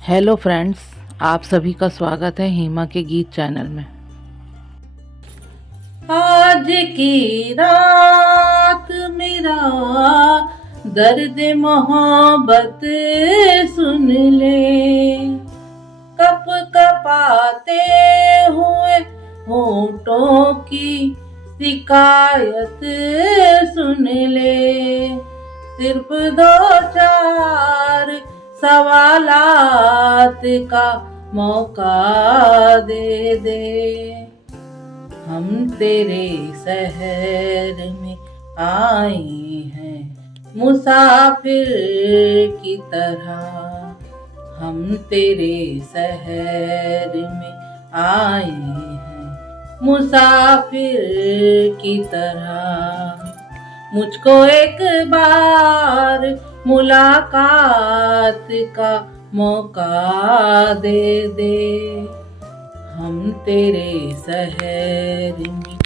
Hello friends, आप सभी का स्वागत है हेमा के गीत चैनल में। आज की रात मेरा दर्द मोहब्बत सुन ले, कप कपाते हुए होठों की शिकायत सुन ले। सिर्फ दो चार सवालात का मौका दे दे। हम तेरे शहर में आए हैं मुसाफिर की तरह। हम तेरे शहर में आए हैं मुसाफिर की तरह। मुझको एक बार मुलाकात का मौका दे दे। हम तेरे शहर में